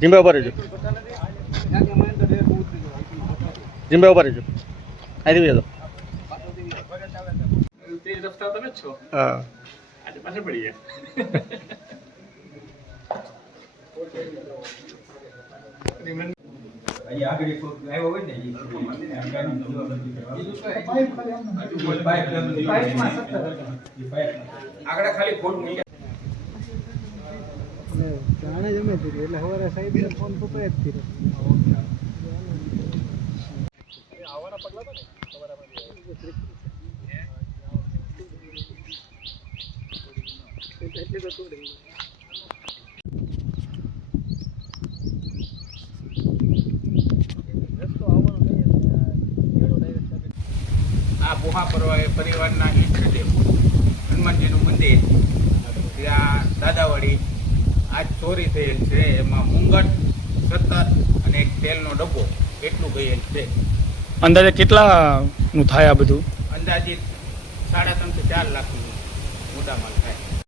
જીંબા ઉભા રહેજો, જીંબા ઉભા રહેજો. આવી રહ્યો તે રસ્તા તમે જ છો. હા આજે પાછળ પડી ગયા. આગળ ખાલી ફોન મૂકી જાણે જમે એટલે સવારે સાહેબ ફોન પપ્પાએ જ કર્યો. આવવાના પગલા તો ને એટલે તો તોડી આ પોહા પરિવારના ઈષ્ટદેવ હનુમાનજીનું મંદિર ત્યાં દાદાવાડી આજ ચોરી થયેલ છે. એમાં મુંગટ 17 અને એક તેલનો ડબ્બો એટલું ગયેલ છે. અંદાજે કેટલા નું થાય આ બધું? અંદાજિત 3.5 થી 4 લાખનું મુદ્દામાલ